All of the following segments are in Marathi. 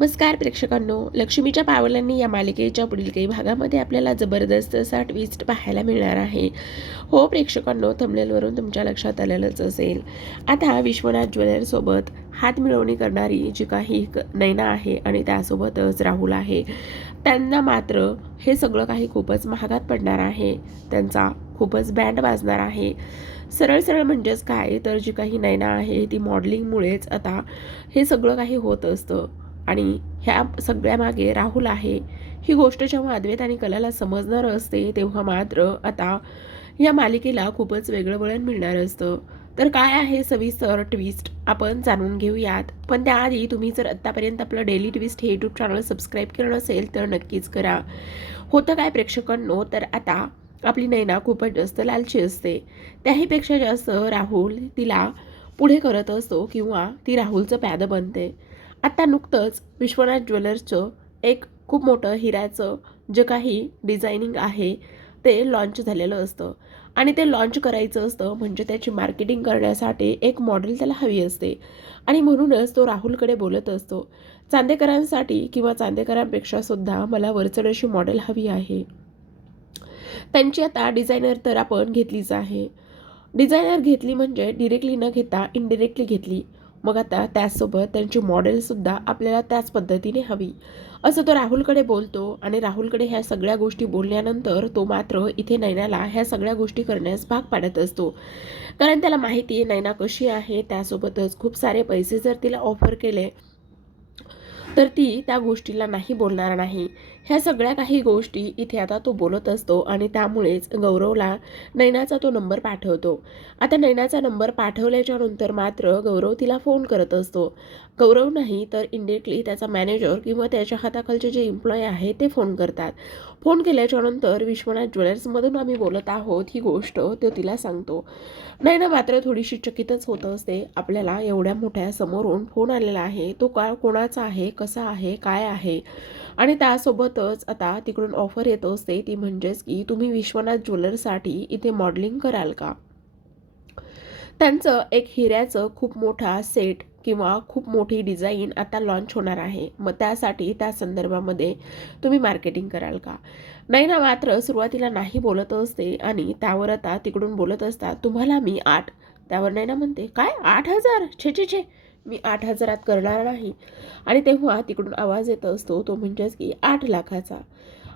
नमस्कार प्रेक्षकांनो. लक्ष्मीच्या पावलांनी या मालिकेच्या पुढील काही भागामध्ये आपल्याला जबरदस्त असा ट्विस्ट पाहायला मिळणार आहे. हो प्रेक्षकांनो थंबनेलवरून तुमच्या लक्षात आलेलंच असेल. आता विश्वनाथ ज्वेलरसोबत हात मिळवणी करणारी जी काही क- नैना आहे आणि त्यासोबतच राहुल आहे. त्यांना मात्र हे सगळं काही खूपच महागात पडणार आहे. त्यांचा खूपच बँड वाजणार आहे. सरळ सरळ म्हणजेच काय? तर जी काही नैना आहे ती मॉडेलिंगमुळेच आता हे सगळं काही होत असतं. आणि ह्या सगळ्यामागे राहुल आहे. ही गोष्ट जेव्हा अद्वैत आणि कलाला समजणार असते तेव्हा मात्र आता या मालिकेला खूपच वेगळं वळण मिळणार असतं. तर काय आहे सविस्तर ट्विस्ट आपण जाणून घेऊयात. पण त्याआधी तुम्ही जर आत्तापर्यंत आपलं डेली ट्विस्ट हे यूट्यूब चॅनल सबस्क्राईब केलं नसेल तर नक्कीच करा. होतं काय प्रेक्षकांनो तर आता आपली नैना खूपच जास्त लालची असते. त्याहीपेक्षा जास्त राहुल तिला पुढे करत असतो किंवा ती राहुलचं पॅद बनते. आत्ता नुकतंच विश्वनाथ ज्वेलर्सचं एक खूप मोठं हिऱ्याचं जे काही डिझायनिंग आहे ते लॉन्च झालेलं असतं. आणि ते लॉन्च करायचं असतं म्हणजे त्याची मार्केटिंग करण्यासाठी एक मॉडेल त्याला हवी असते. आणि म्हणूनच तो राहुलकडे बोलत असतो चांदेकरांसाठी किंवा चांदेकरांपेक्षा सुद्धा मला वरचढ अशी मॉडेल हवी आहे. त्यांची आता डिझायनर तर आपण घेतलीच आहे. डिझायनर घेतली म्हणजे डिरेक्टली न घेता इनडिरेक्टली घेतली. मग आता त्याचसोबत त्यांची मॉडेलसुद्धा आपल्याला त्याच पद्धतीने हवी. असं तो राहुलकडे बोलतो आणि राहुलकडे ह्या सगळ्या गोष्टी बोलल्यानंतर तो मात्र इथे नैनाला ह्या सगळ्या गोष्टी करण्यास भाग पाडत असतो. कारण त्याला माहिती आहे नैना कशी आहे त्यासोबतच खूप सारे पैसे जर तिला ऑफर केले तर ती त्या गोष्टीला नाही बोलणार नाही. ह्या सगळ्या काही गोष्टी इथे आता तो बोलत असतो आणि त्यामुळेच गौरवला नैनाचा तो नंबर पाठवतो. आता नैनाचा नंबर पाठवल्याच्या नंतर मात्र गौरव तिला फोन करत असतो. गौरव नाही तर इंडिरेक्टली त्याचा मॅनेजर किंवा त्याच्या हाताखालचे जे एम्प्लॉय आहे ते फोन करतात. फोन केल्याच्यानंतर विश्वनाथ ज्वेलर्समधून आम्ही बोलत आहोत ही गोष्ट तो तिला सांगतो. नैना मात्र थोडीशी चकितच होत असते. आपल्याला एवढ्या मोठ्या समोरून फोन आलेला आहे. तो का कोणाचा आहे कसा आहे काय आहे? आणि त्यासोबत त्यासोबतच आता तिकडून ऑफर येत असते. ती म्हणजेच की तुम्ही विश्वनाथ ज्वेलरसाठी इथे मॉडेलिंग कराल का? त्यांचं एक हिऱ्याचं खूप मोठा सेट किंवा खूप मोठी डिझाईन आता लॉन्च होणार आहे. मग त्यासाठी त्या संदर्भामध्ये तुम्ही मार्केटिंग कराल का? नाही ना मात्र सुरुवातीला नाही बोलत असते आणि त्यावर आता तिकडून बोलत असतात तुम्हाला मी आठ. त्यावर नाही ना म्हणते काय? आठ हजार? छे छे छे. मी आठ हजारात करणार नाही. आणि तेव्हा तिकडून आवाज येत असतो तो म्हणजेच की आठ लाखाचा.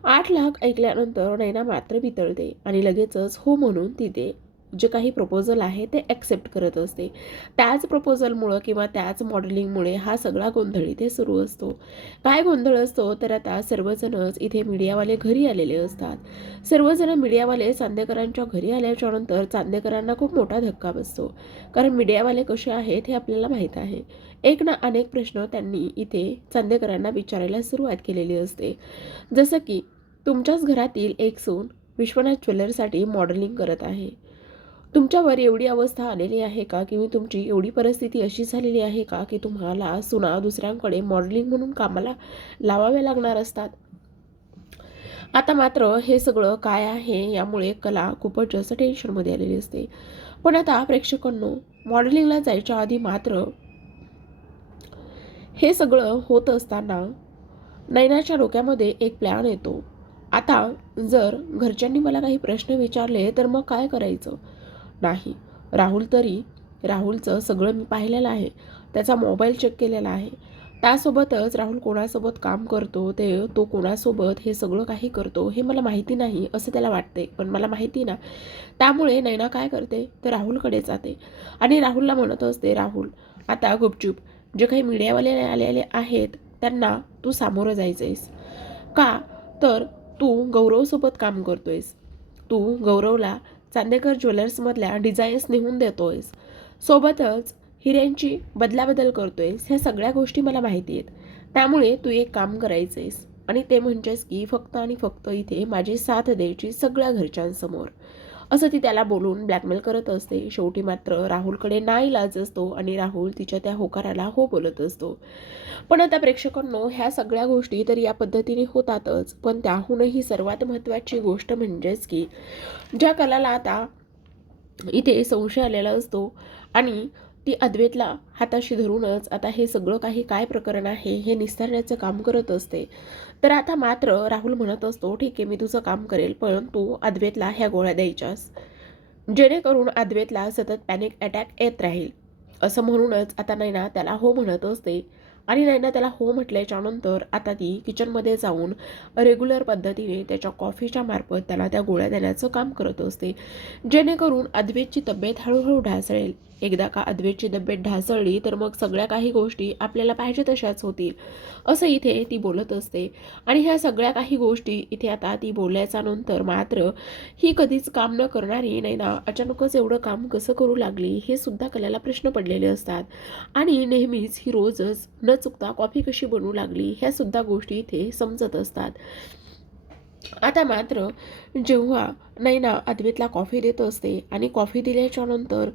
आठ लाख ऐकल्यानंतर नैना मात्र बितळते आणि लगेचच हो म्हणून तिथे जे काही प्रपोजल आहे ते ॲक्सेप्ट करत असते. त्याच प्रपोजलमुळं किंवा त्याच मॉडेलिंगमुळे हा सगळा गोंधळ इथे सुरू असतो. काय गोंधळ असतो? तर आता सर्वजणच इथे मीडियावाले घरी आलेले असतात. सर्वजण मीडियावाले चांदेकरांच्या घरी आल्याच्यानंतर चांदेकरांना खूप मोठा धक्का बसतो. कारण मीडियावाले कसे आहेत हे आपल्याला माहीत आहे. एक ना अनेक प्रश्न त्यांनी इथे चांदेकरांना विचारायला सुरुवात केलेली असते. जसं की तुमच्याच घरातील एक सून विश्वनाथ ज्वेलरसाठी मॉडेलिंग करत आहे. तुमच्यावर एवढी अवस्था आलेली आहे का? किंवा तुमची एवढी परिस्थिती अशी झालेली आहे का की तुम्हाला सुना दुसऱ्यांकडे मॉडेलिंग म्हणून कामाला लावाव्या लागणार असतात? आता मात्र हे सगळं काय आहे यामुळे कला खूपच जास्त टेन्शनमध्ये आलेली असते. पण आता प्रेक्षकांनो मॉडेलिंगला जायच्या आधी मात्र हे सगळं होत असताना नैनाच्या डोक्यामध्ये एक प्लॅन येतो. आता जर घरच्यांनी मला काही प्रश्न विचारले तर मग काय करायचं? नाही. राहुल तरी राहुलचं सगळं मी पाहिलेलं आहे. त्याचा मोबाईल चेक केलेला आहे. त्यासोबतच राहुल कोणासोबत काम करतो ते तो कोणासोबत हे सगळं काही करतो हे मला माहिती नाही असं त्याला वाटते पण मला माहिती ना. त्यामुळे नैना काय करते? तर राहुलकडे जाते. आणि राहुलला म्हणत असते राहुल आता गुपचूप. जे काही मीडियावाले आलेले आहेत त्यांना तू सामोरं जायचं आहेस का? तर तू गौरवसोबत काम करतोयस. तू गौरवला चांदेकर ज्वेलर्समधल्या डिझाईन्स नेऊन देतोयस. सोबतच हिऱ्यांची बदलाबदल करतोयस ह्या सगळ्या गोष्टी मला माहिती आहेत. त्यामुळे तू एक काम करायचंयस आणि ते म्हणजेच की फक्त आणि फक्त इथे माझी साथ द्यायची सगळ्या घरच्यांसमोर. असं ती त्याला बोलून ब्लॅकमेल करत असते. शेवटी मात्र राहुलकडे नाही लाज असतो आणि राहुल तिच्या त्या होकाराला हो बोलत असतो. पण आता प्रेक्षकांनो ह्या सगळ्या गोष्टी तर या पद्धतीने होतातच. पण त्याहूनही सर्वात महत्त्वाची गोष्ट म्हणजेच की ज्या कलाला आता इथे संशय आलेला असतो आणि ती अद्वैतला हाताशी धरूनच आता हे सगळं काही काय प्रकरण आहे हे निस्तारण्याचं काम करत असते. तर आता मात्र राहुल म्हणत असतो ठीक आहे मी तुझं काम करेल पण तू अद्वैतला ह्या गोळ्या द्यायच्यास. जेणेकरून अद्वैतला सतत पॅनिक अटॅक येत राहील. असं म्हणूनच आता नैना त्याला हो म्हणत असते. आणि नैना त्याला हो म्हटल्याच्या नंतर आता ती किचनमध्ये जाऊन रेग्युलर पद्धतीने त्याच्या कॉफीच्या मार्फत त्याला त्या गोळ्या देण्याचं काम करत असते. जेणेकरून अद्वेतची तब्येत हळूहळू ढासळेल. एकदा का अद्वेतची तब्येत ढासळली तर मग सगळ्या काही गोष्टी आपल्याला पाहिजे तशाच होतील असं इथे ती बोलत असते. आणि ह्या सगळ्या काही गोष्टी इथे आता ती बोलल्याच्या नंतर मात्र ही कधीच काम न करणारी नैना अचानकच एवढं काम कसं करू लागली हे सुद्धा कल्याला प्रश्न पडलेले असतात. आणि नेहमीच ही रोजच न चुकता कॉफी कशी बनवू लागली ह्या सुद्धा गोष्टी इथे समजत असतात. आता मात्र जेव्हा नैना अद्वैतला कॉफी देत असते आणि कॉफी दिल्याच्या नंतर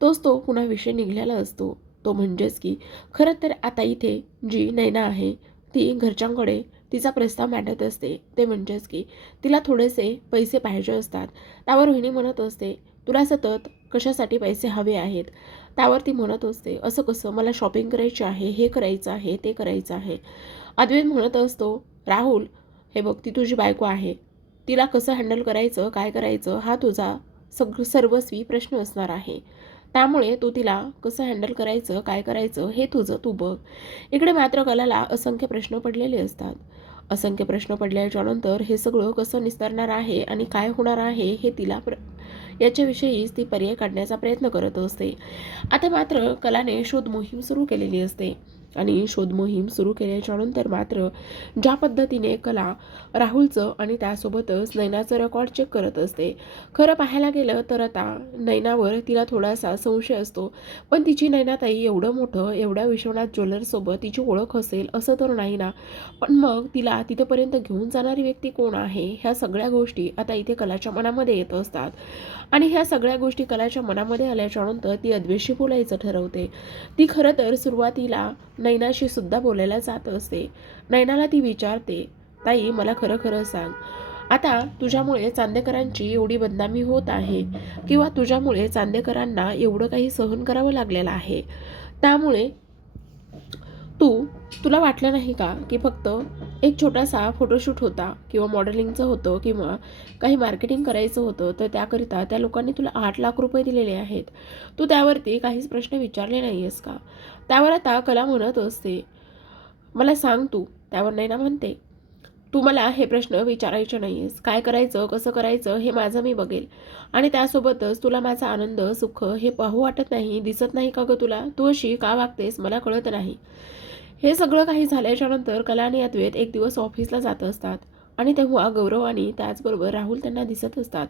तोच तो पुन्हा विषय निघालेला असतो. तो म्हणजेच की खरं तर आता इथे जी नैना आहे ती घरच्यांकडे तिचा प्रस्ताव मांडत असते. ते म्हणजेच की तिला थोडेसे पैसे पाहिजे असतात. त्यावर रोहिणी म्हणत असते तुला सतत कशासाठी पैसे हवे आहेत? त्यावर ती म्हणत असते असं कसं? मला शॉपिंग करायची आहे हे करायचं आहे ते करायचं आहे. अद्वैत म्हणत असतो राहुल हे बघ ती तुझी बायको आहे. तिला कसं हँडल करायचं काय करायचं हा तुझा सग सर्वस्वी प्रश्न असणार आहे. त्यामुळे तू तिला कसं हँडल करायचं काय करायचं हे तुझं तू बघ. इकडे मात्र कलाला असंख्य प्रश्न पडलेले असतात. असंख्य प्रश्न पडल्याच्यानंतर हे सगळं कसं निसरणार आहे आणि काय होणार आहे हे तिला प्र याच्याविषयीच ती पर्याय काढण्याचा प्रयत्न करत असते. आता मात्र कलाने शोध मोहीम सुरू केलेली असते. आणि शोधमोहीम सुरू केल्याच्यानंतर मात्र ज्या पद्धतीने कला राहुलचं आणि त्यासोबतच नैनाचं रेकॉर्ड चेक करत असते खरं पाहायला गेलं तर आता नैनावर तिला थोडासा संशय असतो. पण तिची नैनाताई एवढं मोठं एवढ्या विश्वनाथ ज्वेलरसोबत तिची ओळख असेल असं तर नाही ना. पण मग तिला तिथंपर्यंत घेऊन जाणारी व्यक्ती कोण आहे? ह्या सगळ्या गोष्टी आता इथे कलाच्या मनामध्ये येत असतात. आणि ह्या सगळ्या गोष्टी कलाच्या मनामध्ये आल्याच्यानंतर ती अद्वेषी बोलायचं ठरवते. ती खरं तर सुरुवातीला नैनाशी सुद्धा बोलायला जात असते. नैनाला ती विचारते ताई मला खरं खरं सांग. आता तुझ्यामुळे चांदेकरांची एवढी बदनामी होत आहे किंवा तुझ्यामुळे चांदेकरांना एवढं काही सहन करावं लागलेलं आहे. त्यामुळे तू तुला वाटलं नाही का की फक्त एक छोटासा फोटोशूट होता किंवा मॉडेलिंगचं होतं किंवा काही मार्केटिंग करायचं होतं तर त्याकरिता त्या लोकांनी तुला आठ लाख रुपये दिलेले आहेत? तू त्यावरती काहीच प्रश्न विचारले नाही आहेस का? त्यावर आता कला म्हणत असते. मला सांग तू त्यावर नाही ना म्हणते. तू मला हे प्रश्न विचारायचे नाही आहेस काय करायचं कसं करायचं हे माझं मी बघेल. आणि त्यासोबतच तुला माझा आनंद सुख हे पाहू वाटत नाही दिसत नाही का गं तुला? तू अशी का वागतेस? मला कळत नाही. हे सगळं काही झाल्याच्यानंतर कला आणि अद्वैत एक दिवस ऑफिसला जात असतात. आणि तेव्हा गौरव आणि त्याचबरोबर राहुल त्यांना दिसत असतात.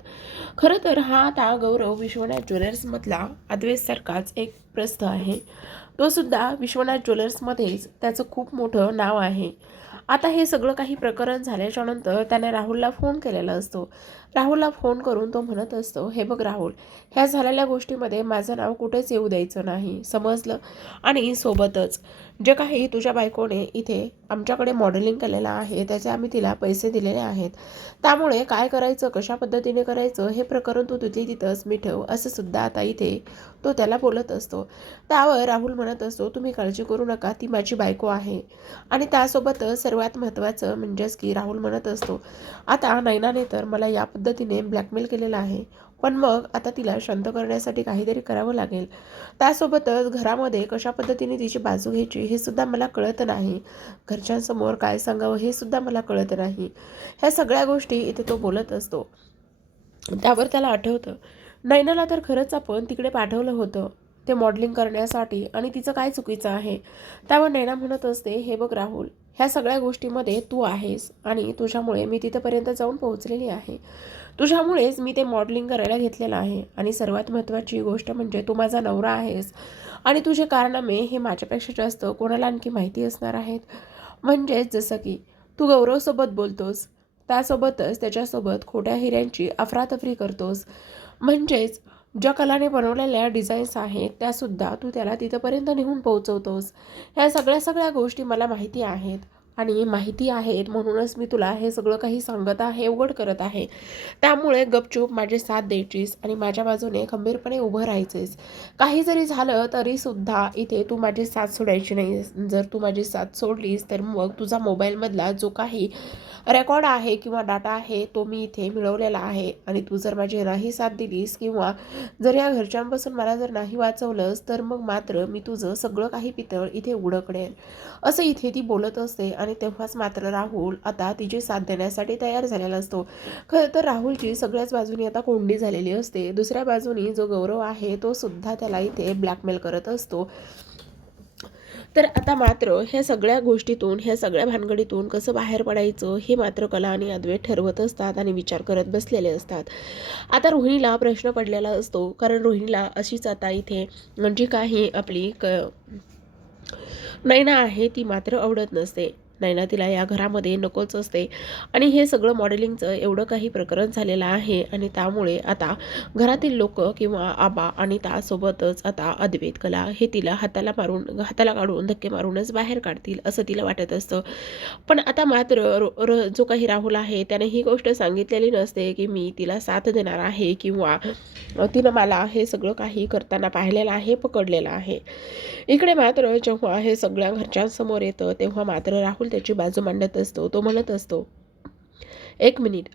खरं तर हा आता गौरव विश्वनाथ ज्वेलर्समधला अद्वैतसारखाच एक प्रस्थ आहे. तो सुद्धा विश्वनाथ ज्वेलर्समध्येच त्याचं खूप मोठं नाव आहे. आता हे सगळं काही प्रकरण झाल्याच्यानंतर त्याने राहुलला फोन केलेला असतो. राहुलला फोन करून तो म्हणत असतो हे बघ राहुल ह्या झालेल्या गोष्टीमध्ये माझं नाव कुठेच येऊ द्यायचं नाही समजलं? आणि सोबतच जे काही तुझ्या बायकोने इथे आमच्याकडे मॉडेलिंग केलेलं आहे त्याचे आम्ही तिला पैसे दिलेले आहेत. त्यामुळे काय करायचं कशा पद्धतीने करायचं हे प्रकरण तू तुझे तिथंच मिठव असं सुद्धा आता इथे तो त्याला बोलत असतो. त्यावर राहुल म्हणत असतो तुम्ही काळजी करू नका ती माझी बायको आहे. आणि त्यासोबतच सर्वात महत्त्वाचं म्हणजेच की राहुल म्हणत असतो आता नैनाने तर मला या पद्धतीने ब्लॅकमेल केलेलं आहे. पण मग आता तिला शांत करण्यासाठी काहीतरी करावं लागेल. त्यासोबतच घरामध्ये कशा पद्धतीने तिची बाजू घ्यायची हे सुद्धा मला कळत नाही. घरच्यांसमोर काय सांगावं हे सुद्धा मला कळत नाही. ह्या सगळ्या गोष्टी इथे तो बोलत असतो. त्यावर त्याला आठवतं. नैनाला तर खरंच आपण तिकडे पाठवलं होतं. ते मॉडेलिंग करण्यासाठी आणि तिचं काय चुकीचं आहे? त्यावर नैना म्हणत असते हे बघ राहुल ह्या सगळ्या गोष्टीमध्ये तू आहेस आणि तुझ्यामुळे मी तिथंपर्यंत जाऊन पोहोचलेली आहे. तुझ्यामुळेच मी ते मॉडलिंग करायला घेतलेलं आहे. आणि सर्वात महत्त्वाची गोष्ट म्हणजे तू माझा नवरा आहेस. आणि तुझे कारनामे हे माझ्यापेक्षा जास्त कोणाला आणखी माहिती असणार आहेत? म्हणजेच जसं की तू गौरवसोबत बोलतोस. त्यासोबतच त्याच्यासोबत खोट्या हिऱ्यांची अफरातफरी करतोस. म्हणजेच ज्या कलाने बनवलेल्या डिझाईन्स आहेत त्यासुद्धा तू त्याला तिथंपर्यंत नेऊन पोहोचवतोस. ह्या सगळ्या सगळ्या गोष्टी मला माहिती आहेत. आणि माहिती आहेत म्हणूनच मी तुला हे सगळं काही सांगत आहे उघड करत आहे. त्यामुळे गपचूप माझे साथ द्यायचीस आणि माझ्या बाजूने खंबीरपणे उभं राहायचेस. काही जरी झालं तरीसुद्धा इथे तू माझी साथ सोडायची नाही. जर तू माझी साथ सोडलीस तर मग तुझा मोबाईलमधला जो काही रेकॉर्ड आहे किंवा डाटा आहे तो मी इथे मिळवलेला आहे. आणि तू जर माझी नाही साथ दिलीस किंवा जर या घरच्यांपासून मला जर नाही वाचवलंस तर मग मात्र मी तुझं सगळं काही पितळ इथे उघडं असं इथे ती बोलत असते आणि तेव्हाच मात्र राहुल आता तिची साथ देण्यासाठी तयार झालेला असतो. खरं तर राहुलची सगळ्याच बाजूनी आता कोंडी झालेली असते. दुसऱ्या बाजूनी जो गौरव आहे तो सुद्धा त्याला इथे ब्लॅकमेल करत असतो. तर आता मात्र ह्या सगळ्या गोष्टीतून ह्या सगळ्या भानगडीतून कसं बाहेर पडायचं हे मात्र कला आणि अद्वैत ठरवत असतात आणि विचार करत बसलेले असतात. आता रोहिणीला प्रश्न पडलेला असतो. कारण रोहिणीला अशीच आता इथे जी काही आपली क नैना आहे ती मात्र आवडत नसते. नैना तिला या घरामध्ये नकोच असते. आणि हे सगळं मॉडेलिंगचं एवढं काही प्रकरण झालेलं आहे आणि त्यामुळे आता घरातील लोक किंवा आबा आणि त्यासोबतच आता अद्वैत कला हे तिला हाताला मारून हाताला काढून धक्के मारूनच बाहेर काढतील असं तिला वाटत असतं. पण आता मात्र रो र जो काही राहुल आहे त्याने ही गोष्ट सांगितलेली नसते की मी तिला साथ देणार आहे किंवा तिनं मला हे सगळं काही करताना पाहिलेलं आहे पकडलेलं आहे. इकडे मात्र जेव्हा हे सगळ्या घरच्यांसमोर येतं तेव्हा मात्र राहुल त्याची बाजू मांडत असतो तो म्हणत असतो एक मिनिट.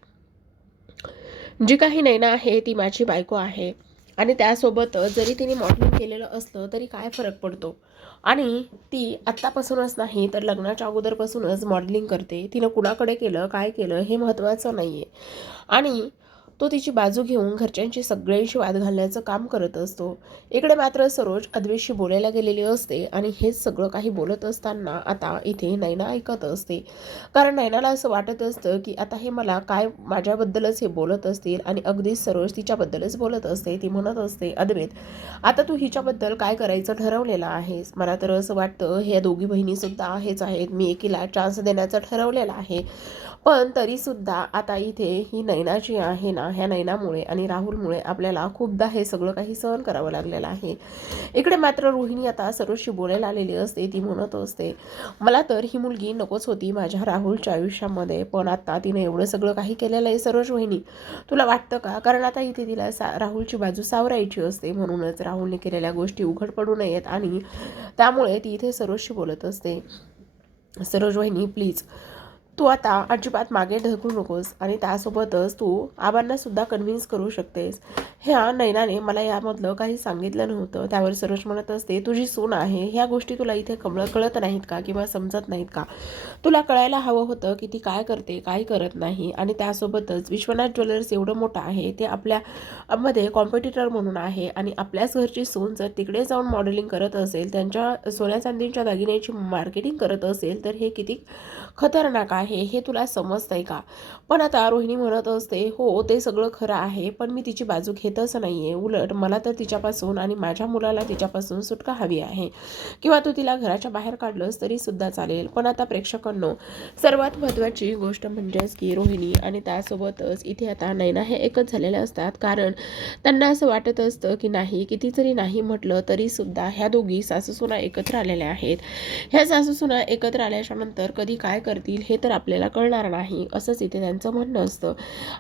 जी काही नैना आहे ती माझी बायको आहे. आणि त्यासोबत जरी तिने मॉडेलिंग केलेलं असलं तरी काय फरक पडतो? आणि ती आत्तापासूनच नाही तर लग्नाच्या अगोदरपासूनच मॉडेलिंग करते. तिनं कुणाकडे केलं काय केलं हे महत्त्वाचं नाही आहे आणि तो तिची बाजू घेऊन घरच्यांशी सगळ्यांशी वाद घालण्याचं काम करत असतो. इकडे मात्र सरोज अद्वेशी बोलायला गेलेली असते आणि हेच सगळं काही बोलत असताना आता इथे नैना ऐकत असते. कारण नैनाला असं वाटत असतं की आता हे मला काय माझ्याबद्दलच हे बोलत असतील आणि अगदीच सरोज तिच्याबद्दलच बोलत असते ती म्हणत असते अद्वैत आता तू हिच्याबद्दल काय करायचं ठरवलेलं आहेस? मला तर असं वाटतं ह्या दोघी बहिणीसुद्धा आहेच आहेत. मी एकीला चान्स देण्याचं ठरवलेलं आहे. पण तरीसुद्धा आता इथे ही नैना जी आहे ना ह्या नैनामुळे आणि राहुलमुळे आपल्याला खूपदा हे सगळं काही सहन करावं लागलेलं आहे. इकडे मात्र रोहिणी आता सरोजशी बोलायला आलेली असते ती म्हणत असते मला तर ही मुलगी नकोच होती माझ्या राहुलच्या आयुष्यामध्ये पण आता तिने एवढं सगळं काही केलेलं आहे सरोज रोहिणी. तुला वाटतं का? कारण आता इथे तिला सा राहुलची बाजू सावरायची असते म्हणूनच राहुलने केलेल्या गोष्टी उघड पडू नयेत आणि त्यामुळे ती इथे सरोजशी बोलत असते. सरोज वहिनी प्लीज तू आता अजिबात मागे ढकलू नकोस आणि त्यासोबतच तू आबांना सुद्धा कन्व्हिन्स करू शकतेस. ह्या नैनाने मला यामधलं काही सांगितलं नव्हतं. त्यावर सरोज म्हणत असते तुझी सून आहे. ह्या गोष्टी तुला इथे कमळ कळत नाहीत का किंवा समजत नाहीत का? तुला कळायला हवं होतं की ती काय करते काय करत नाही. आणि त्यासोबतच विश्वनाथ ज्वेलर्स एवढं मोठं आहे ते आपल्या मध्ये कॉम्पिटिटर म्हणून आहे. आणि आपल्याच घरची सून जर तिकडे जाऊन मॉडेलिंग करत असेल त्यांच्या सोन्या चांदींच्या दागिन्याची मार्केटिंग करत असेल तर हे किती खतरनाक आहे हे तुला समजतंय का? पण आता रोहिणी म्हणत असते हो ते सगळं खरं आहे पण मी तिची बाजू घेतच नाही आहे उलट मला तर तिच्यापासून आणि माझ्या मुलाला तिच्यापासून सुटका हवी आहे. किंवा तू तिला घराच्या बाहेर काढलंस तरी सुद्धा चालेल. पण आता प्रेक्षकांनो सर्वात महत्त्वाची गोष्ट म्हणजेच की रोहिणी आणि त्यासोबतच इथे आता नैना हे एकच झालेले असतात. कारण त्यांना असं वाटत असतं की नाही किती जरी नाही म्हटलं तरीसुद्धा ह्या दोघी सासूसुना एकत्र आलेल्या आहेत. ह्या सासूसुना एकत्र आल्याच्यानंतर कधी काय करतील हे तर आपल्याला कळणार नाही असंच इथे त्यांचं म्हणणं असतं.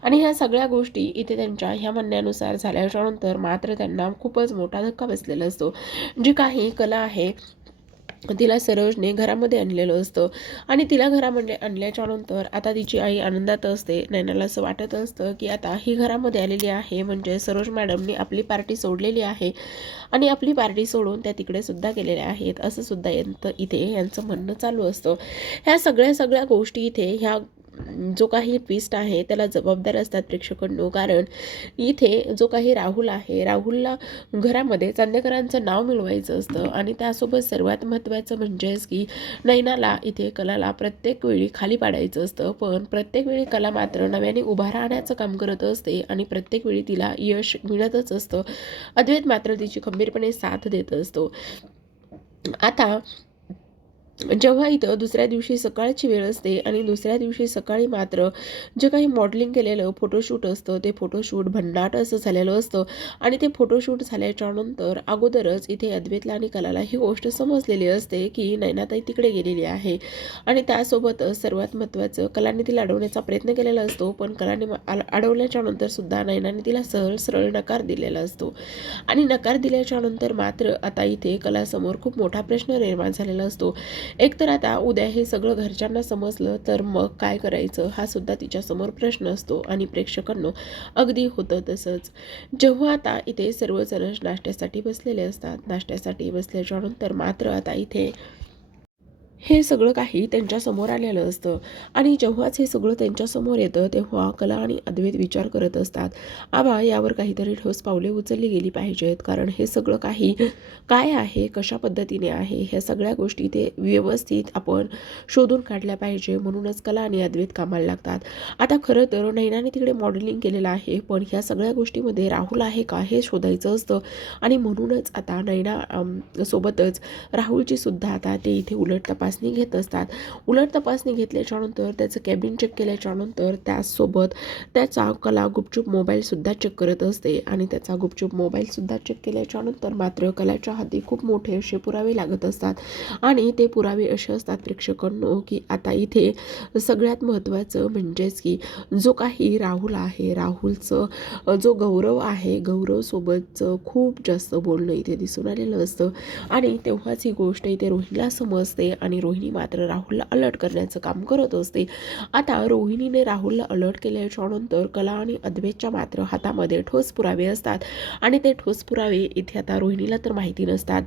आणि ह्या सगळ्या गोष्टी इथे त्यांच्या ह्या म्हणण्यानुसार झाल्याच्यानंतर मात्र त्यांना खूपच मोठा धक्का बसलेला असतो. जी काही कला आहे तिला सरोजने घरामध्ये आणलेलं असतं. आणि तिला घरामध्ये आणल्याच्या नंतर आता तिची आई आनंदात असते. नैनाला असं वाटत असतं की आता ही घरामध्ये आलेली आहे म्हणजे सरोज मॅडमनी आपली पार्टी सोडलेली आहे. आणि आपली पार्टी सोडून त्या तिकडे सुद्धा गेलेल्या आहेत असं सुद्धा यांचं इथे यांचं म्हणणं चालू असतं. ह्या सगळ्या सगळ्या गोष्टी इथे ह्या जो काही ट्विस्ट आहे त्याला जबाबदार असतात प्रेक्षकांनो. कारण इथे जो काही राहुल आहे राहुलला घरामध्ये चांदेकरांचं नाव मिळवायचं असतं आणि त्यासोबत सर्वात महत्त्वाचं म्हणजेच की नैनाला इथे कलाला प्रत्येक वेळी खाली पाडायचं असतं. पण प्रत्येक वेळी कला मात्र नव्याने उभा राहण्याचं काम करत असते आणि प्रत्येक वेळी तिला यश मिळतच असतं. अद्वैत मात्र तिची खंबीरपणे साथ देत असतो. आता जेव्हा इथं दुसऱ्या दिवशी सकाळची वेळ असते आणि दुसऱ्या दिवशी सकाळी मात्र जे काही मॉडेलिंग केलेलं फोटोशूट असतं ते फोटोशूट भन्नाट असं झालेलं असतं. आणि ते फोटोशूट झाल्याच्यानंतर अगोदरच इथे अद्वैतला आणि कलाला ही गोष्ट समजलेली असते की नैनाताई तिकडे गेलेली आहे. आणि त्यासोबतच सर्वात महत्त्वाचं कलाने तिला अडवण्याचा प्रयत्न केलेला असतो पण कलाने अडवल्याच्यानंतर सुद्धा नैनाने तिला सरळ सरळ नकार दिलेला असतो. आणि नकार दिल्याच्यानंतर मात्र आता इथे कलासमोर खूप मोठा प्रश्न निर्माण झालेला असतो. एक तर आता उद्या हे सगळं घरच्यांना समजलं तर मग काय करायचं? हा सुद्धा तिच्यासमोर प्रश्न असतो आणि प्रेक्षकांनो अगदी होतं तसंच. जेव्हा आता इथे सर्वजण नाश्त्यासाठी बसलेले असतात नाश्त्यासाठी बसल्याच्यानंतर मात्र आता इथे हे सगळं काही त्यांच्यासमोर आलेलं असतं. आणि जेव्हाच हे सगळं त्यांच्यासमोर येतं तेव्हा कला आणि अद्वैत विचार करत असतात. आबा यावर काहीतरी ठोस पावले उचलली गेली पाहिजेत. कारण हे सगळं काही काय आहे कशा पद्धतीने आहे ह्या सगळ्या गोष्टी ते व्यवस्थित आपण शोधून काढल्या पाहिजे. म्हणूनच कला आणि अद्वैत कामाला लागतात. आता खरं तर नैनाने तिकडे मॉडेलिंग केलेलं आहे. पण ह्या सगळ्या गोष्टीमध्ये राहुल आहे का हे शोधायचं असतं. आणि म्हणूनच आता नैना सोबतच राहुलची सुद्धा आता ते इथे उलट तपास तपासणी घेत असतात. उलट तपासणी घेतल्याच्यानंतर त्याचं कॅबिन चेक केल्याच्यानंतर त्याचसोबत त्याचा कला गुपचूप मोबाईलसुद्धा चेक करत असते. आणि त्याचा गुपचूप मोबाईलसुद्धा चेक केल्याच्यानंतर मात्र कलाच्या हाती खूप मोठे असे पुरावे लागत असतात. आणि ते पुरावे असे असतात प्रेक्षकांनो की आता इथे सगळ्यात महत्त्वाचं म्हणजेच की जो काही राहुल आहे राहुलचं जो गौरव आहे गौरवसोबतचं खूप जास्त बोलणं इथे दिसून आलेलं असतं. आणि तेव्हाच ही गोष्ट इथे रोहिणीला समजते आणि आणि रोहिणी मात्र राहुलला अलर्ट करण्याचं काम करत असते. आता रोहिणीने राहुलला अलर्ट केल्याच्यानंतर कला आणि अद्वेच्या मात्र हातामध्ये ठोस पुरावे असतात. आणि ते ठोस पुरावे इथे आता रोहिणीला तर माहिती नसतात.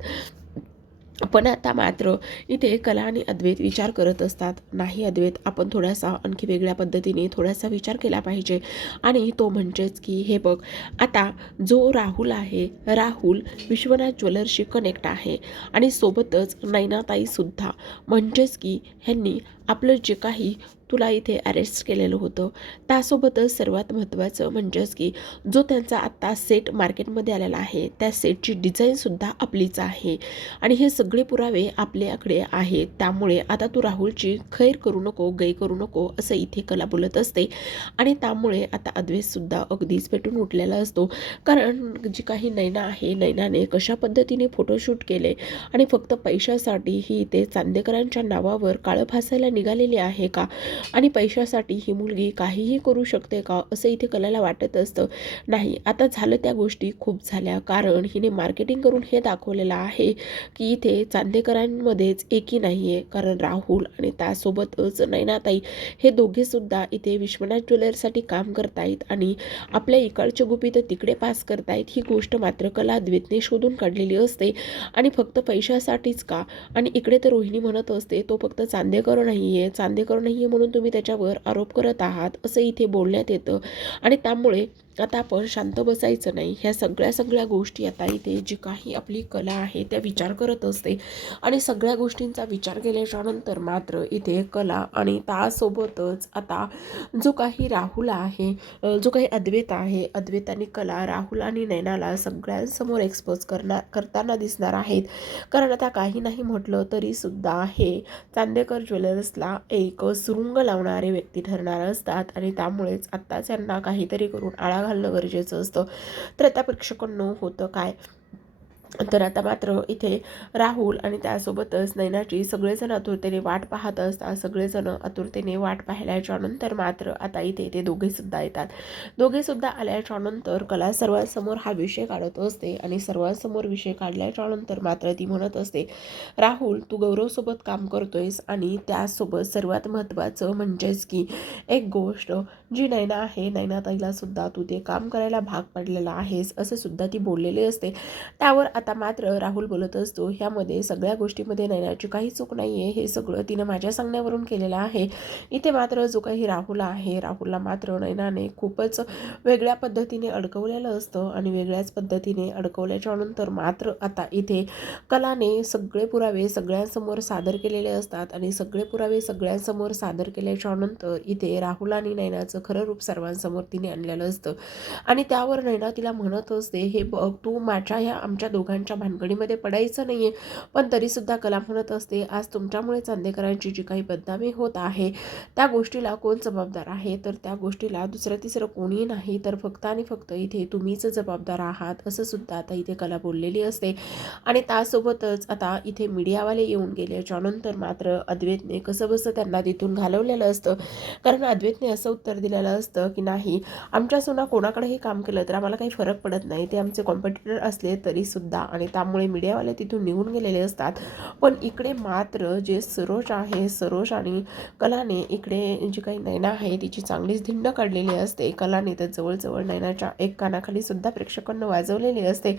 पण आता मात्र इथे कला आणि अद्वैत विचार करत असतात. नाही अद्वैत आपण थोडासा आणखी वेगळ्या पद्धतीने थोडासा विचार केला पाहिजे. आणि तो म्हणजेच की हे बघ आता जो राहुल आहे राहुल विश्वनाथ ज्वेलर्सशी कनेक्ट आहे. आणि सोबतच नैनाताईसुद्धा. म्हणजेच की ह्यांनी आपलं जे काही तुला इथे अरेस्ट केलेलं होतं त्यासोबतच सर्वात महत्त्वाचं म्हणजेच की जो त्यांचा आत्ता सेट मार्केटमध्ये आलेला आहे त्या सेटची डिझाईनसुद्धा आपलीच आहे. आणि हे सगळे पुरावे आपल्याकडे आहेत. त्यामुळे आता तू राहुलची खैर करू नको गै करू नको असं इथे कला बोलत असते. आणि त्यामुळे आता अद्वेषसुद्धा अगदीच पेटून उठलेला असतो. कारण जी काही नैना आहे नैनाने कशा पद्धतीने फोटोशूट केले आणि फक्त पैशासाठी ही ते चांदेकरांच्या नावावर काळं फासायला निघालेली आहे का? आणि पैशासाठी ही मुलगी काहीही करू शकते का? असं इथे कलाला वाटत असतं. नाही आता झालं त्या गोष्टी खूप झाल्या. कारण हिने मार्केटिंग करून हे दाखवलेलं आहे की इथे चांदेकरांमध्येच एकी नाही आहे कारण राहुल आणि त्यासोबतच नैनाताई हे दोघेसुद्धा इथे विश्वनाथ ज्वेलर्ससाठी काम करतायत आणि आपल्या इकडच्या तर तिकडे पास करतायत. ही गोष्ट मात्र कला द्वेतने शोधून काढलेली असते. आणि फक्त पैशासाठीच का? आणि इकडे तर रोहिणी म्हणत असते तो फक्त चांदेकर नाही. आहे चांदेकर नाही आहे म्हणून तुम्ही त्याच्यावर आरोप करत आहात असं इथे बोलण्यात येतं. आणि त्यामुळे आता आपण शांत बसायचं नाही. ह्या सगळ्या सगळ्या गोष्टी आता इथे जी काही आपली कला आहे त्या विचार करत असते. आणि सगळ्या गोष्टींचा विचार केल्याच्यानंतर मात्र इथे कला आणि त्यासोबतच आता जो काही राहुल आहे जो काही अद्वैत आहे अद्वैत आणि कला राहुल आणि नैनाला सगळ्यांसमोर एक्सपोज करणार करताना दिसणार आहेत. कारण आता काही नाही म्हटलं तरीसुद्धा हे चांदेकर ज्वेलर्सला एक सुरुंग लावणारे व्यक्ती ठरणार असतात. आणि त्यामुळेच आत्ताच यांना काहीतरी करून आळा घालणं गरजेचं असतं. तर आता प्रेक्षकांनो होतं काय? तर आता मात्र इथे राहुल आणि त्यासोबतच नैनाची सगळेजण आतुरतेने वाट पाहत असतात. सगळेजण आतुरतेने वाट पाहिल्याच्या नंतर मात्र आता इथे ते दोघेसुद्धा येतात. दोघेसुद्धा आल्याच्यानंतर कला सर्वांसमोर हा विषय काढत असते आणि सर्वांसमोर विषय काढल्याच्या नंतर मात्र ती म्हणत असते राहुल तू गौरवसोबत काम करतोयस आणि त्यासोबत सर्वात महत्त्वाचं म्हणजेच की एक गोष्ट जी नैना आहे नैनाताईला सुद्धा तू ते काम करायला भाग पडलेला आहेस असं सुद्धा ती बोललेली असते. त्यावर आता मात्र राहुल बोलत असतो ह्यामध्ये सगळ्या गोष्टीमध्ये नैनाची काही चूक नाही आहे हे सगळं तिनं माझ्या सांगण्यावरून केलेलं आहे. इथे मात्र जो काही राहुल आहे राहुलला मात्र नैनाने खूपच वेगळ्या पद्धतीने अडकवलेलं असतं आणि वेगळ्याच पद्धतीने अडकवल्याच्या नंतर मात्र आता इथे कलाने सगळे पुरावे सगळ्यांसमोर सादर केलेले असतात आणि सगळे पुरावे सगळ्यांसमोर सादर केल्याच्यानंतर इथे राहुल आणि नैनाचं खरं रूप सर्वांसमोर तिने आणलेलं असतं. आणि त्यावर नैना तिला म्हणत असते हे बघ तू माझ्या ह्या आमच्या दोघांच्या भानगडीमध्ये पडायचं नाही आहे पण तरीसुद्धा कला म्हणत असते आज तुमच्यामुळे चांदेकरांची जी काही बदनामी होत आहे त्या गोष्टीला कोण जबाबदार आहे? तर त्या गोष्टीला दुसरं तिसरं कोणी नाही तर फक्त आणि फक्त इथे तुम्हीच जबाबदार आहात असं सुद्धा आता इथे कला बोललेली असते. आणि त्यासोबतच आता इथे मीडियावाले येऊन गेल्याच्यानंतर मात्र अद्वैतने कसं बसं त्यांना तिथून घालवलेलं असतं. कारण अद्वैतने असं उत्तर दिलेलं असतं की नाही? आमच्या सुना कोणाकडेही काम केलं तर आम्हाला काही फरक पडत नाही. ते आमचे कॉम्पिटिटर असले तरीसुद्धा आणि त्यामुळे मीडियावाले तिथून निघून गेलेले असतात. पण इकडे मात्र जे सरोज आहे सरोज आणि कलाने इकडे जी काही नैना आहे तिची चांगलीच धिंड काढलेली असते. कलाने तर जवळजवळ नैनाच्या एक कानाखाली सुद्धा प्रेक्षकांना वाजवलेली असते.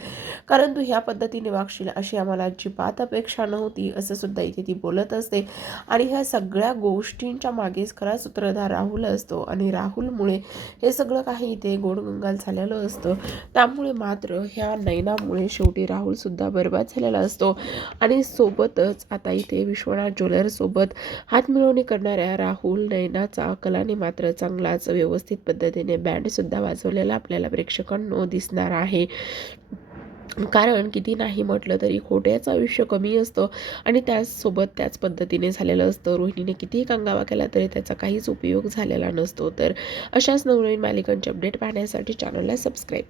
कारण तू ह्या पद्धतीने वागशील अशी आम्हाला अजिबात अपेक्षा नव्हती असं सुद्धा इथे ती बोलत असते. आणि ह्या सगळ्या गोष्टींच्या मागेच खरा सूत्रधार राहुल असतो आणि राहुलमुळे हे सगळं काही इथे गोडगंगाल झालेलं असतं. त्यामुळे मात्र ह्या नैनामुळे शेवटी राहुलसुद्धा बरबाद झालेला असतो. आणि सोबतच आता इथे विश्वनाथ ज्वेलर्ससोबत हातमिळवणी करणाऱ्या राहुल नैनाचा कलाने मात्र चांगलाच व्यवस्थित पद्धतीने बँडसुद्धा वाजवलेला आपल्याला प्रेक्षकांनो दिसणार आहे. कारण किती नाही म्हटलं तरी खोट्याचं आयुष्य कमी असतं. आणि त्याचसोबत त्याच पद्धतीने झालेलं असतं. रोहिणीने कितीही कंगावा केला तरी त्याचा काहीच उपयोग झालेला नसतो. तर अशाच नवनवीन मालिकांचे अपडेट पाहण्यासाठी चॅनलला सबस्क्राईब